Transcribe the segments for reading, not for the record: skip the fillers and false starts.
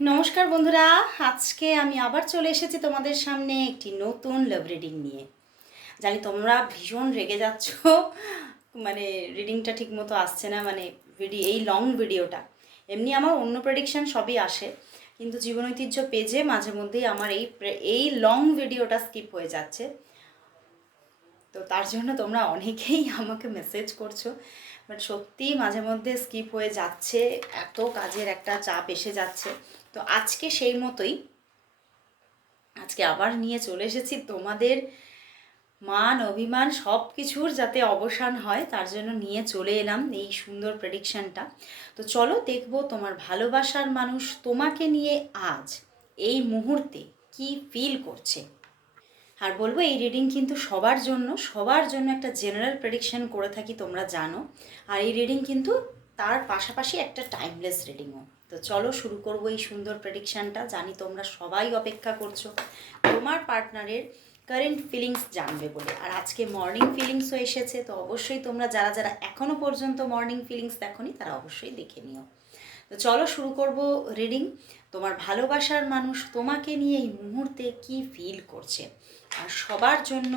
নমস্কার বন্ধুরা, আজকে আমি আবার চলে এসেছি তোমাদের সামনে একটি নতুন লাভ রিডিং নিয়ে। জানি তোমরা ভীষণ রেগে যাচ্ছ, মানে রিডিংটা ঠিক মতো আসছে না, মানে এই লং ভিডিওটা। এমনি আমার অন্য প্রেডিকশান সবই আসে, কিন্তু জীবন ঐতিহ্য পেজে মাঝে মধ্যেই আমার এই লং ভিডিওটা স্কিপ হয়ে যাচ্ছে। তো তার জন্য তোমরা অনেকেই আমাকে মেসেজ করছো, বাট সত্যি মাঝে মধ্যে স্কিপ হয়ে যাচ্ছে, এত কাজের একটা চাপ এসে যাচ্ছে। তো আজকে সেই মতোই আজকে আবার নিয়ে চলে এসেছি তোমাদের মান অভিমান সব কিছুর যাতে অবসান হয়, তার জন্য নিয়ে চলে এলাম এই সুন্দর প্রেডিকশানটা। তো চলো দেখবো তোমার ভালোবাসার মানুষ তোমাকে নিয়ে আজ এই মুহূর্তে কি ফিল করছে। আর বলবো এই রিডিং কিন্তু সবার জন্য একটা জেনারেল প্রেডিকশন করে থাকি, তোমরা জানো। আর এই রিডিং কিন্তু তার পাশাপাশি একটা টাইমলেস রিডিংও। তো চলো শুরু করবো এই সুন্দর প্রেডিকশানটা। জানি তোমরা সবাই অপেক্ষা করছো তোমার পার্টনারের কারেন্ট ফিলিংস জানবে বলে। আর আজকে মর্নিং ফিলিংসও এসেছে, তো অবশ্যই তোমরা যারা যারা এখনও পর্যন্ত মর্নিং ফিলিংস দেখোনি তারা অবশ্যই দেখে নিও। তো চলো শুরু করব রিডিং। তোমার ভালোবাসার মানুষ তোমাকে নিয়ে এই মুহূর্তে কি ফিল করছে। আর সবার জন্য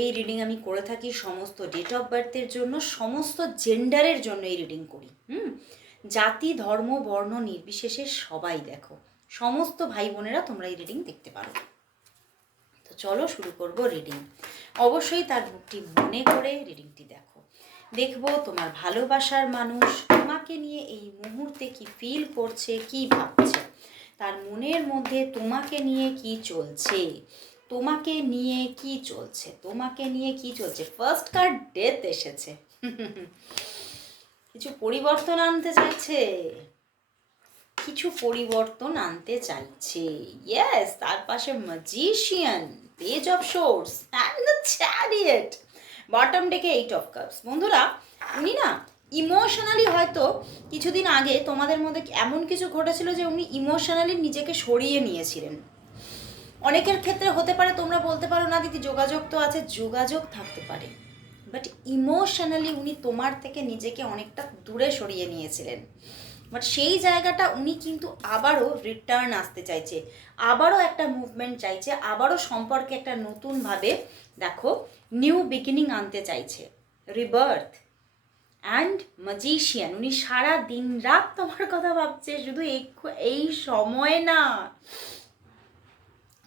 এই রিডিং আমি করে থাকি, সমস্ত ডেট অফ বার্থের জন্য, সমস্ত জেন্ডারের জন্য এই রিডিং করি। জাতি ধর্ম বর্ণ নির্বিশেষে সবাই দেখো, সমস্ত ভাই বোনেরা তোমরা এই রিডিং দেখতে পারো। তো চলো শুরু করব রিডিং। অবশ্যই তার মুখটি মনে করে রিডিংটি দেখবো তোমার ভালোবাসার মানুষ তোমাকে নিয়ে এই মুহূর্তে কি ফিল করছে, কি ভাবছে, তার মনের মধ্যে তোমাকে নিয়ে কি চলছে, তোমাকে নিয়ে কি চলছে, তোমাকে নিয়ে কি চলছে। ফার্স্ট কার্ড ডেথ এসেছে। কিছু পরিবর্তন আনতে চাইছে, কিছু পরিবর্তন আনতে চাইছে। ইয়েস, তার পাশে magician, page of swords and the chariot, bottom ডেকে 8 অফ কাপস। বন্ধুরা, উনি না ইমোশনালি হয়তো কিছুদিন আগে তোমাদের মধ্যে এমন কিছু ঘটেছিল যে উনি ইমোশনালি নিজেকে সরিয়ে নিয়েছিলেন। অনেকের ক্ষেত্রে হতে পারে তোমরা বলতে পারো না দিদি যোগাযোগ তো আছে, যোগাযোগ থাকতে পারে, বাট ইমোশনালি উনি তোমার থেকে নিজেকে অনেকটা দূরে সরিয়ে নিয়েছিলেন। বাট সেই জায়গাটা উনি কিন্তু আবারও রিটার্ন আসতে চাইছে, আবারও একটা মুভমেন্ট চাইছে, আবারও সম্পর্কে একটা নতুনভাবে দেখো নিউ বিগিনিং আনতে চাইছে, রিবার্থ অ্যান্ড ম্যাজিশিয়ান। উনি সারা দিন রাত তোমার কথা ভাবছে, শুধু এই সময় না,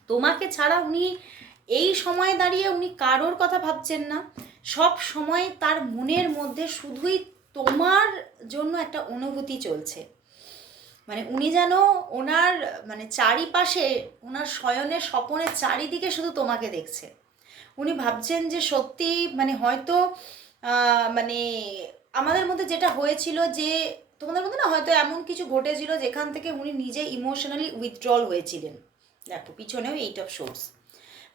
তোমাকে ছাড়া উনি এই সময় দাঁড়িয়ে উনি কারোর কথা ভাবছেন না। সব সময় তার মনের মধ্যে শুধুই তোমার জন্য একটা অনুভূতি চলছে। মানে উনি যেন ওনার মানে চারিপাশে, ওনার শয়নের স্বপনের চারিদিকে শুধু তোমাকে দেখছে। উনি ভাবছেন যে সত্যি মানে হয়তো মানে আমাদের মধ্যে যেটা হয়েছিল, যে তোমাদের মধ্যে না হয়তো এমন কিছু ঘটেছিল যেখান থেকে উনি নিজে ইমোশনালি উইথড্রল হয়েছিলেন। দেখো পিছনেও 8 অফ সোর্স।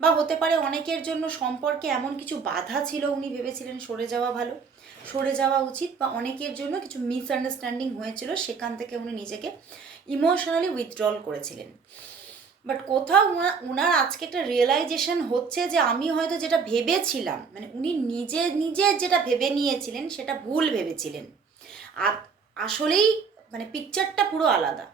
বা হতে পারে অনেকের জন্য সম্পর্কে এমন কিছু বাধা ছিল, উনি ভেবেছিলেন সরে যাওয়া ভালো, সরে যাওয়া উচিত। বা অনেকের জন্য কিছু মিসআন্ডারস্ট্যান্ডিং হয়েছিল, সেখান থেকে উনি নিজেকে ইমোশনালি উইথড্রল করেছিলেন। বাট কোথাও ওনার আজকে একটা রিয়েলাইজেশন হচ্ছে যে আমি হয়তো যেটা ভেবেছিলাম, মানে উনি নিজে নিজে যেটা ভেবে নিয়েছিলেন সেটা ভুল ভেবেছিলেন। আর আসলেই মানে পিকচারটা পুরো আলাদা।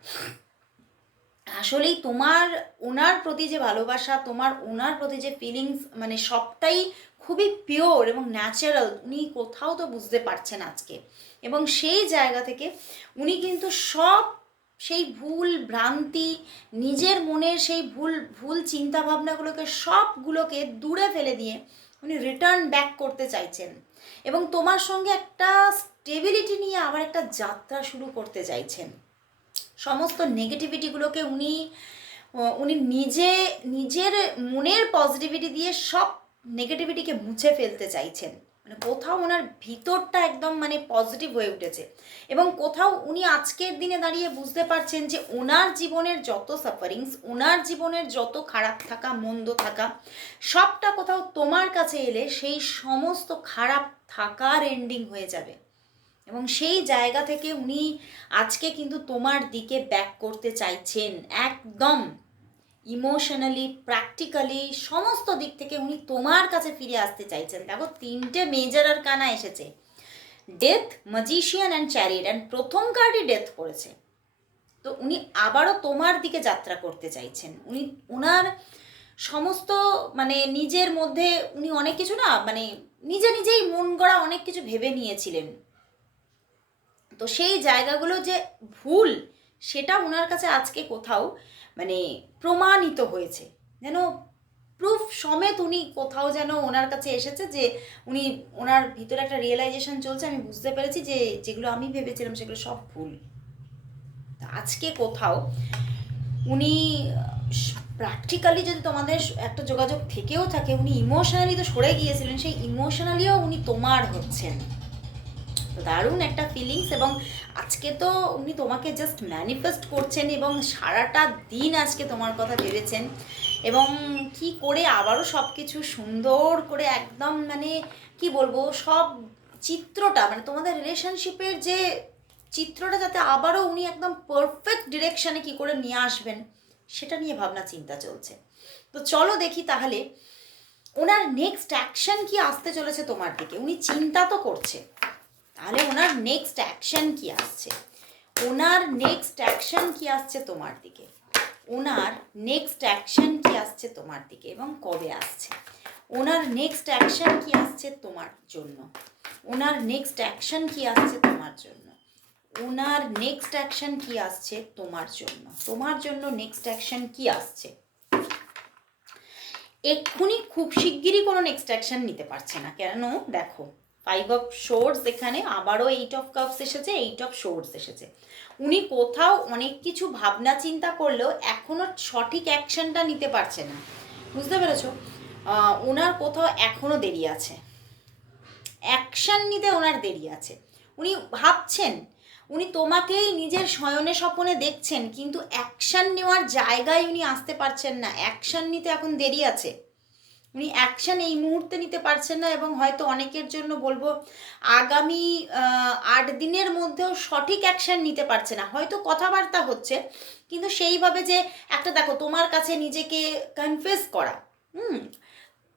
আসলেই তোমার ওনার প্রতি যে ভালোবাসা, তোমার ওনার প্রতি যে ফিলিংস, মানে সবটাই খুবই পিওর এবং ন্যাচারাল, উনি কোথাও তো বুঝতে পারছেন আজকে। এবং সেই জায়গা থেকে উনি কিন্তু সব সেই ভুল ভ্রান্তি, নিজের মনের সেই ভুল ভুল চিন্তাভাবনাগুলোকে সবগুলোকে দূরে ফেলে দিয়ে উনি রিটার্ন ব্যাক করতে চাইছেন। এবং তোমার সঙ্গে একটা স্টেবিলিটি নিয়ে আবার একটা যাত্রা শুরু করতে চাইছেন। সমস্ত নেগেটিভিটিগুলোকে উনি উনি নিজের মনের পজিটিভিটি দিয়ে সব নেগেটিভিটিকে মুছে ফেলতে চাইছেন। মানে কোথাও ওনার ভিতরটা একদম মানে পজিটিভ হয়ে উঠেছে। এবং কোথাও উনি আজকের দিনে দাঁড়িয়ে বুঝতে পারছেন যে ওনার জীবনের যত সাফারিংস, ওনার জীবনের যত খারাপ থাকা মন্দ থাকা, সবটা কোথাও তোমার কাছে এলে সেই সমস্ত খারাপ থাকার এন্ডিং হয়ে যাবে। এবং সেই জায়গা থেকে উনি আজকে কিন্তু তোমার দিকে ব্যাক করতে চাইছেন, একদম ইমোশনালি, প্র্যাকটিক্যালি, সমস্ত দিক থেকে উনি তোমার কাছে ফিরে আসতে চাইছেন। দেখো 3টে মেজর আরকানা এসেছে, death, magician and chariot, and প্রথম কার্ডই ডেথ পড়েছে। তো উনি আবারও তোমার দিকে যাত্রা করতে চাইছেন। ওনার সমস্ত মানে নিজের মধ্যে উনি অনেক কিছু না মানে নিজেই মন গড়া অনেক কিছু ভেবে নিয়েছিলেন। তো সেই জায়গাগুলো যে ভুল, সেটা ওনার কাছে আজকে কোথাও মানে প্রমাণিত হয়েছে, যেন প্রুফ সমেত উনি কোথাও যেন ওনার কাছে এসেছে যে ওনার ভিতরে একটা রিয়েলাইজেশন চলছে, আমি বুঝতে পেরেছি যে যেগুলো আমি ভেবেছিলাম সেগুলো সব ভুল। আজকে কোথাও উনি প্র্যাকটিক্যালি যদি তোমাদের একটা যোগাযোগ থেকেও থাকে, উনি ইমোশনালি তো সরে গিয়েছিলেন, সেই ইমোশনালিও উনি তোমার হচ্ছেন। দারুণ একটা ফিলিংস। এবং আজকে তো উনি তোমাকে জাস্ট ম্যানিফেস্ট করছেন এবং সারাটা দিন আজকে তোমার কথা ভেবেছেন, এবং কি করে আবারও সব কিছু সুন্দর করে একদম মানে কি বলবো, সব চিত্রটা মানে তোমাদের রিলেশনশিপের যে চিত্রটা যাতে আবারও উনি একদম পারফেক্ট ডিরেকশানে কি করে নিয়ে আসবেন, সেটা নিয়ে ভাবনা চিন্তা চলছে। তো চলো দেখি তাহলে ওনার নেক্সট অ্যাকশন কি আসতে চলেছে তোমার দিকে। উনি চিন্তা তো করছে, তাহলে ওনার নেক্সট অ্যাকশন কি আসছে, ওনার নেক্সট অ্যাকশন কি আসছে তোমার দিকে, ওনার নেক্সট অ্যাকশন কি আসছে তোমার দিকে এবং কবে আসছে, ওনার নেক্সট অ্যাকশন কি আসছে তোমার জন্য, ওনার নেক্সট অ্যাকশন কি আসছে তোমার জন্য, ওনার নেক্সট অ্যাকশন কি আসছে তোমার জন্য, তোমার জন্য নেক্সট অ্যাকশন কি আসছে। এক্ষুনি খুব শিগগিরই কোনো নেক্সট অ্যাকশন নিতে পারছে না, কেন দেখো 5 অফ সোর্স, এখানে আবারও 8 অফ কাপস এসেছে, 8 অফ সোর্স এসেছে। উনি কোথাও অনেক কিছু ভাবনা চিন্তা করলেও এখনও সঠিক অ্যাকশনটা নিতে পারছে না, বুঝতে পেরেছো? ওনার কোথাও এখনও দেরি আছে, অ্যাকশন নিতে ওনার দেরি আছে। উনি ভাবছেন, উনি তোমাকেই নিজের শয়নে স্বপনে দেখছেন, কিন্তু অ্যাকশন নেওয়ার জায়গায় উনি আসতে পারছেন না, অ্যাকশন নিতে এখন দেরি আছে। উনি অ্যাকশন এই মুহূর্তে নিতে পারছেন না, এবং হয়তো অনেকের জন্য বলবো আগামী 8 দিনের মধ্যেও সঠিক অ্যাকশন নিতে পারছে না। হয়তো কথাবার্তা হচ্ছে, কিন্তু সেইভাবে যে একটা দেখো তোমার কাছে নিজেকে কনফেস করা,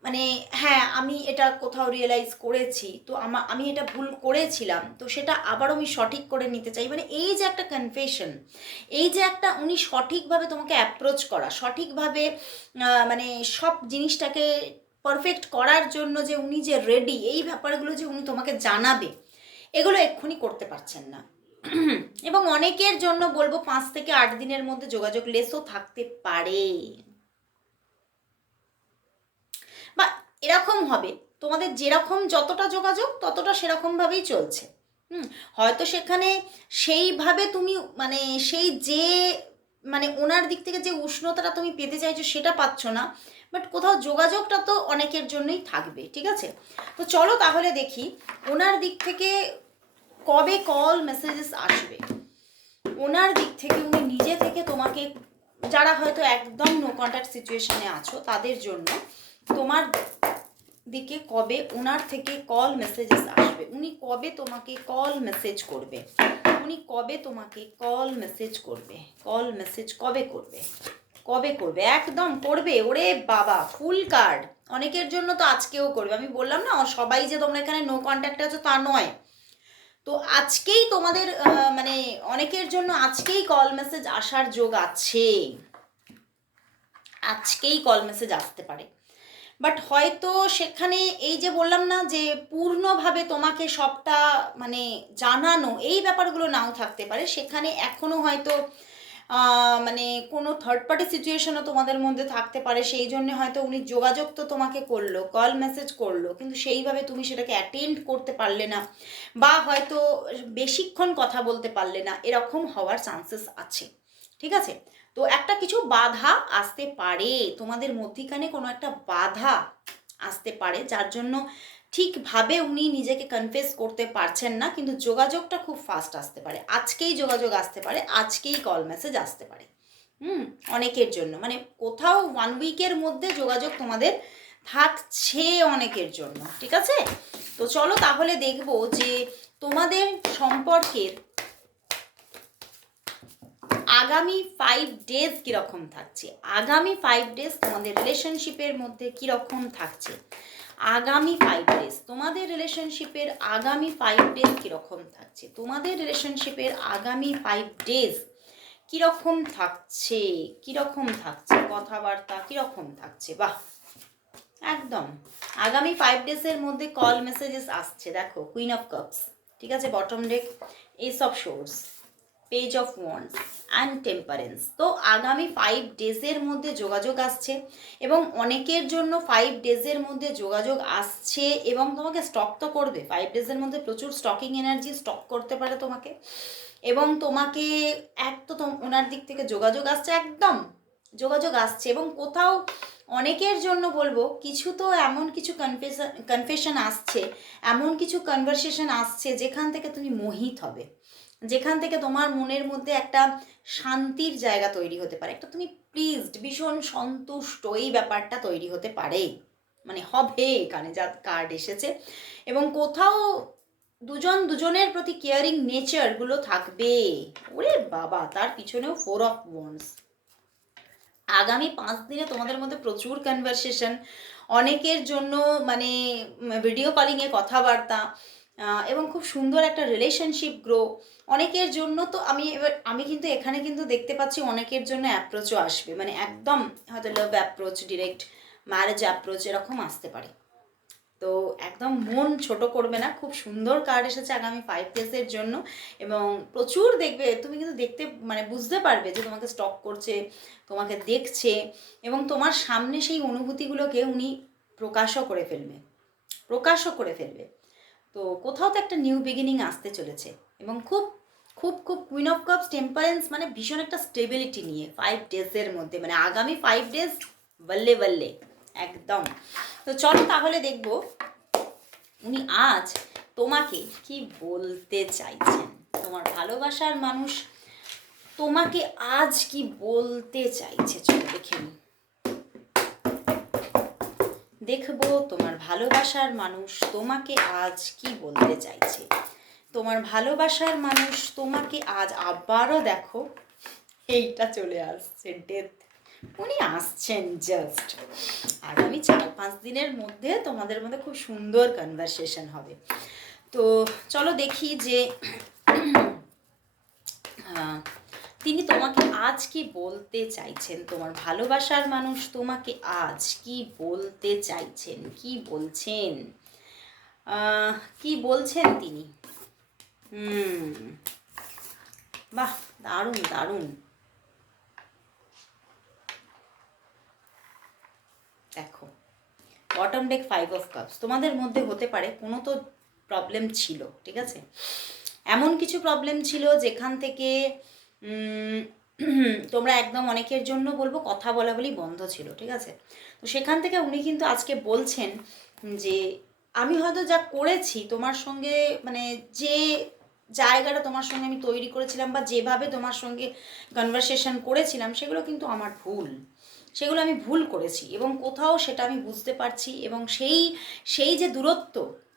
মানে হ্যাঁ আমি এটা কোথাও রিয়েলাইজ করেছি, তো আমি এটা ভুল করেছিলাম, তো সেটা আবারও আমি সঠিক করে নিতে চাই, মানে এই যে একটা কনফেশন, এই যে একটা উনি সঠিকভাবে তোমাকে অ্যাপ্রোচ করা, সঠিকভাবে মানে সব জিনিসটাকে পারফেক্ট করার জন্য যে উনি যে রেডি, এই ব্যাপারগুলো যে উনি তোমাকে জানাবে, এগুলো এক্ষুনি করতে পারছেন না। এবং অনেকের জন্য বলবো 5 থেকে 8 দিনের মধ্যে যোগাযোগ লেসও থাকতে পারে, বা এরকম হবে তোমাদের যেরকম যতটা যোগাযোগ ততটা সেরকমভাবেই চলছে। হয়তো সেখানে সেইভাবে তুমি মানে সেই যে মানে ওনার দিক থেকে যে উষ্ণতাটা তুমি পেতে চাইছো সেটা পাচ্ছ না, বাট কোথাও যোগাযোগটা তো অনেকের জন্যই থাকবে, ঠিক আছে? তো চলো তাহলে দেখি ওনার দিক থেকে কবে কল মেসেজেস আসবে, ওনার দিক থেকে উনি নিজে থেকে তোমাকে, যারা হয়তো একদম নো কন্ট্যাক্ট সিচুয়েশনে আছো তাদের জন্য তোমার দিকে কবে ওনার থেকে কল মেসেজেস আসবে, উনি কবে তোমাকে কল মেসেজ করবে, উনি কবে তোমাকে কল মেসেজ করবে, কল মেসেজ কবে করবে, কবে করবে, একদম করবে, ওরে বাবা ফুল কার্ড। অনেকের জন্য তো আজকেও করবে, আমি বললাম না সবাই যে তোমরা এখানে নো কন্ট্যাক্ট আছো তা নয়, তো আজকেই তোমাদের মানে অনেকের জন্য আজকেই কল মেসেজ আসার যোগ আছে, আজকেই কল মেসেজ আসতে পারে। বাট হয়তো সেখানে এই যে বললাম না যে পূর্ণভাবে তোমাকে সবটা মানে জানানো, এই ব্যাপারগুলো নাও থাকতে পারে, সেখানে এখনও হয়তো মানে কোনো থার্ড পার্টি সিচুয়েশনও তোমাদের মধ্যে থাকতে পারে, সেই জন্য হয়তো উনি যোগাযোগ তো তোমাকে করলো, কল মেসেজ করলো, কিন্তু সেইভাবে তুমি সেটাকে অ্যাটেন্ড করতে পারলে না, বা হয়তো বেশিক্ষণ কথা বলতে পারলে না, এরকম হওয়ার চান্সেস আছে, ঠিক আছে? তো একটা কিছু বাধা আসতে পারে তোমাদের মধ্যিখানে, কোনো একটা বাধা আসতে পারে যার জন্য ঠিকভাবে উনি নিজেকে কনফেস করতে পারছেন না, কিন্তু যোগাযোগটা খুব ফাস্ট আসতে পারে, আজকেই যোগাযোগ আসতে পারে, আজকেই কল মেসেজ আসতে পারে। অনেকের জন্য মানে কোথাও 1 উইকের মধ্যে যোগাযোগ তোমাদের থাকছে অনেকের জন্য, ঠিক আছে? তো চলো তাহলে দেখবো যে তোমাদের সম্পর্কের আগামী 5 ডেজ কীরকম থাকছে, আগামী 5 ডেজ তোমাদের রিলেশনশিপের মধ্যে কীরকম থাকছে, আগামী 5 ডেজ তোমাদের রিলেশনশিপের আগামী 5 ডেজ কীরকম থাকছে, তোমাদের রিলেশনশিপের আগামী 5 ডেজ কীরকম থাকছে, কীরকম থাকছে কথাবার্তা, কীরকম থাকছে? বাহ, একদম আগামী 5 ডেজের মধ্যে কল মেসেজেস আসছে। দেখো কুইন অফ কাপস, ঠিক আছে, bottom day S of swords, page of wands and temperance. তো আগামী 5 ডেজের মধ্যে যোগাযোগ আসছে এবং অনেকের জন্য 5 ডেজের মধ্যে যোগাযোগ আসছে এবং তোমাকে স্টক তো করবে। 5 ডেজের মধ্যে প্রচুর স্টকিং এনার্জি স্টক করতে পারে তোমাকে, এবং তোমাকে এক তো ওনার দিক থেকে যোগাযোগ আসছে, একদম যোগাযোগ আসছে। এবং কোথাও অনেকের জন্য বলবো কিছু তো এমন কিছু কনফেশন আসছে, এমন কিছু কনভারসেশন আসছে যেখান থেকে তুমি মোহিত হবে, যেখান থেকে তোমার মনের মধ্যে একটা শান্তির জায়গা তৈরি হতে পারে, একটা তুমি প্লিজড, ভীষণ সন্তুষ্ট, এই ব্যাপারটা তৈরি হতে পারে, মানে হবে এখানে যা কার্ড এসেছে। এবং কোথাও দুজন দুজনের প্রতি কেয়ারিং নেচারগুলো থাকবে। ওরে বাবা, তার পিছনেও 4 অফ ওয়ান্ডস। আগামী 5 দিনে তোমাদের মধ্যে প্রচুর কনভারসেশন, অনেকের জন্য মানে ভিডিও কলিংয়ে কথাবার্তা, এবং খুব সুন্দর একটা রিলেশনশিপ গ্রো। অনেকের জন্য তো আমি কিন্তু এখানে কিন্তু দেখতে পাচ্ছি অনেকের জন্য অ্যাপ্রোচও আসবে, মানে একদম হয়তো লাভ অ্যাপ্রোচ, ডিরেক্ট ম্যারেজ অ্যাপ্রোচ এরকম আসতে পারে। তো একদম মন ছোট করবে না, খুব সুন্দর কার্ড এসেছে আগামী 5 ডেজের জন্য। এবং প্রচুর দেখবে তুমি, কিন্তু দেখতে মানে বুঝতে পারবে যে তোমাকে স্টক করছে, তোমাকে দেখছে, এবং তোমার সামনে সেই অনুভূতিগুলোকে উনি প্রকাশও করে ফেলবে। তো কোথাও তো একটা নিউ বিগিনিং আসতে চলেছে, এবং খুব খুব খুব কুইন অফ কাপস, টেম্পারেন্স, মানে ভীষণ একটা স্টেবিলিটি নিয়ে 5 ডেজের মধ্যে, মানে আগামী 5 ডেজ বললে বললে একদম। তো চলো তাহলে দেখবো উনি আজ তোমাকে কি বলতে চাইছেন। তোমার ভালোবাসার মানুষ তোমাকে আজ কি বলতে চাইছে, চলো দেখে নি। দেখবো তোমার ভালোবাসার মানুষ তোমাকে আজ কি বলতে চাইছে। তোমার ভালোবাসার মানুষ তোমাকে আজ, আবারও দেখো এইটা চলে আসছে, ডেথ। উনি আসছেন জাস্ট আগামী 4-5 দিনের মধ্যে তোমাদের মধ্যে খুব সুন্দর কনভারসেশন হবে। তো চলো দেখি যে তিনি তোমাকে আজ কি বলতে চাইছেন। তোমার ভালোবাসার মানুষ তোমাকে আজ কি বলতে চাইছেন, কি বলছেন, কি বলছেন তিনি। বাহ, দারুণ দারুণ। দেখো বটম ডেক 5 অফ কাপস, তোমাদের মধ্যে হতে পারে কোনো তো প্রবলেম ছিল, ঠিক আছে, এমন কিছু প্রবলেম ছিল যেখান থেকে তোমরা একদম, অনেকের জন্য বলবো কথা বলা বলি বন্ধ ছিল, ঠিক আছে। তো সেখান থেকে উনি কিন্তু আজকে বলছেন যে আমি হয়তো যা করেছি তোমার সঙ্গে, মানে যে জায়গাটা তোমার সঙ্গে আমি তৈরি করেছিলাম বা যেভাবে তোমার সঙ্গে কনভারসেশন করেছিলাম, সেগুলো কিন্তু আমার ভুল, সেগুলো আমি ভুল করেছি, এবং কোথাও সেটা আমি বুঝতে পারছি। এবং সেই যে দূরত্ব,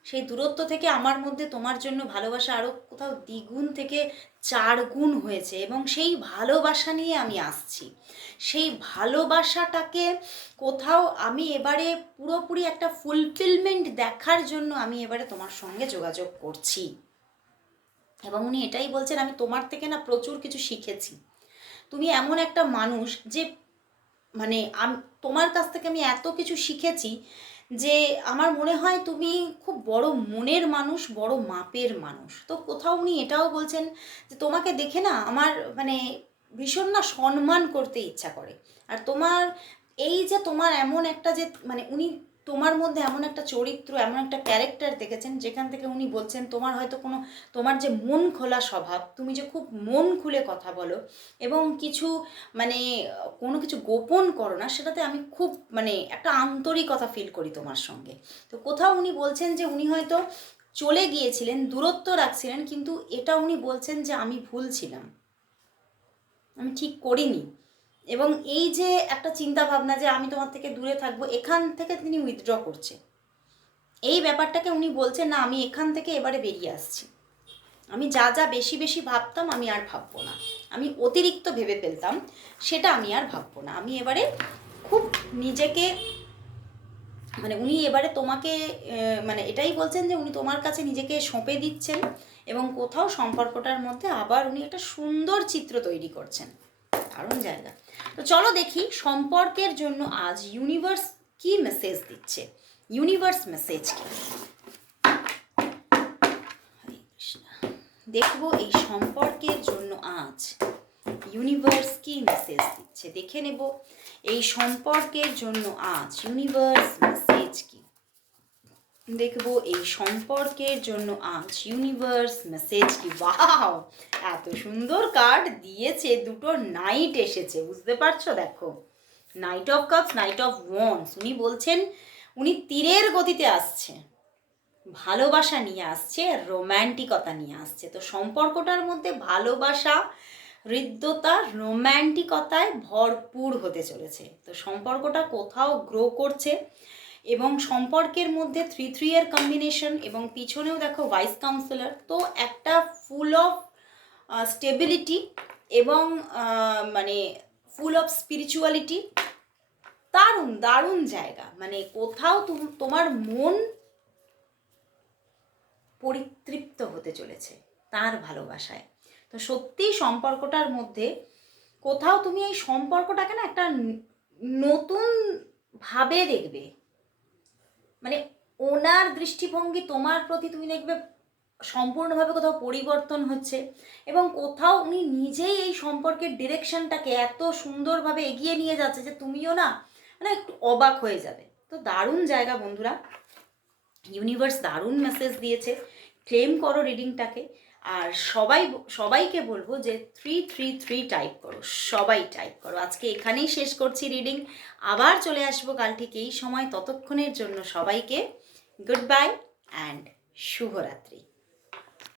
সেই দূরত্ব থেকে আমার মধ্যে তোমার জন্য ভালোবাসা আরও কোথাও দ্বিগুণ থেকে 4 গুণ হয়েছে, এবং সেই ভালোবাসা নিয়ে আমি আসছি। সেই ভালোবাসাটাকে কোথাও আমি এবারে পুরোপুরি একটা ফুলফিলমেন্ট দেখার জন্য আমি এবারে তোমার সঙ্গে যোগাযোগ করছি। এবং উনি এটাই বলছেন, আমি তোমার থেকে না প্রচুর কিছু শিখেছি। তুমি এমন একটা মানুষ যে, মানে তোমার কাছ থেকে আমি এত কিছু শিখেছি যে আমার মনে হয় তুমি খুব বড় মনের মানুষ, বড় মাপের মানুষ। তো কোথাও উনি এটাও বলছেন যে তোমাকে দেখে না আমার মানে ভীষণ না সম্মান করতে ইচ্ছা করে। আর তোমার এই যে তোমার এমন একটা যে, মানে উনি তোমার মধ্যে এমন একটা চরিত্র, এমন একটা ক্যারেক্টার দেখেছেন যেখান থেকে উনি বলছেন তোমার হয়তো তোমার যে মন খোলা স্বভাব, তুমি যে খুব মন খুলে কথা বলো এবং কিছু মানে কোনো কিছু গোপন করো না, সেটাতে আমি খুব মানে একটা আন্তরিকতা ফিল করি তোমার সঙ্গে। তো কোথাও উনি বলছেন যে উনি হয়তো চলে গিয়েছিলেন, দূরত্ব রাখছিলেন, কিন্তু এটা উনি বলছেন যে আমি ভুল ছিলাম, আমি ঠিক করিনি। এবং এই যে একটা চিন্তা ভাবনা যে আমি তোমার থেকে দূরে থাকবো, এখান থেকে তিনি উইথড্র করছে। এই ব্যাপারটাকে উনি বলছেন না, আমি এখান থেকে এবারে বেরিয়ে আসছি, আমি যা যা বেশি বেশি ভাবতাম আমি আর ভাববো না, আমি অতিরিক্ত ভেবে ফেলতাম সেটা আমি আর ভাববো না, আমি এবারে খুব নিজেকে মানে উনি এবারে তোমাকে মানে এটাই বলছেন যে উনি তোমার কাছে নিজেকে সঁপে দিচ্ছেন এবং কোথাও সম্পর্কটার মধ্যে আবার উনি একটা সুন্দর চিত্র তৈরি করছেন। দারুণ জায়গা। তো চলো দেখি সম্পর্কের জন্য আজ ইউনিভার্স কি মেসেজ দিচ্ছে। ইউনিভার্স মেসেজ কি, দেখবো এই সম্পর্কের জন্য আজ ইউনিভার্স কি মেসেজ দিচ্ছে, দেখে নেব এই সম্পর্কের জন্য আজ ইউনিভার্স মেসেজ কি। দেখবো এই সম্পর্কের জন্য আজ ইউনিভার্স মেসেজ কি। ওয়াও, এত সুন্দর কার্ড দিয়েছে, দুটো নাইট এসেছে, বুঝতে পারছো? দেখো, night of cups, night of wands. উনি বলছেন উনি তীরের গতিতে আসছে, ভালোবাসা নিয়ে আসছে, রোম্যান্টিকতা নিয়ে আসছে। তো সম্পর্কটার মধ্যে ভালোবাসা, হৃদ্যতা, রোম্যান্টিকতায় ভরপুর হতে চলেছে। তো সম্পর্কটা কোথাও গ্রো করছে এবং সম্পর্কের মধ্যে 3-3 এর কম্বিনেশন এবং পিছনেও দেখো ভাইস কাউন্সিলর। তো একটা ফুল অফ স্টেবিলিটি এবং মানে ফুল অফ স্পিরিচুয়ালিটি। দারুণ দারুণ জায়গা, মানে কোথাও তোমার মন পরিতৃপ্ত হতে চলেছে তার ভালোবাসায়। তো সত্যি সম্পর্কটার মধ্যে কোথাও তুমি এই সম্পর্কটাকে না একটা নতুন ভাবে দেখবে, মানে ওনার দৃষ্টিভঙ্গি তোমার প্রতি তুমি দেখবে সম্পূর্ণভাবে কোথাও পরিবর্তন হচ্ছে এবং কোথাও উনি নিজেই এই সম্পর্কের ডিরেকশনটাকে এত সুন্দরভাবে এগিয়ে নিয়ে যাচ্ছে যে তুমিও না মানে একটু অবাক হয়ে যাবে। তো দারুণ জায়গা বন্ধুরা, ইউনিভার্স দারুণ মেসেজ দিয়েছে। ক্লেম করো রিডিংটাকে, আর সবাইকে বলবো যে 333 টাইপ করো, সবাই টাইপ করো। আজকে এখানেই শেষ করছি রিডিং, আবার চলে আসবো কাল ঠিক এই সময়। ততক্ষণের জন্য সবাইকে গুড বাই অ্যান্ড শুভরাত্রি।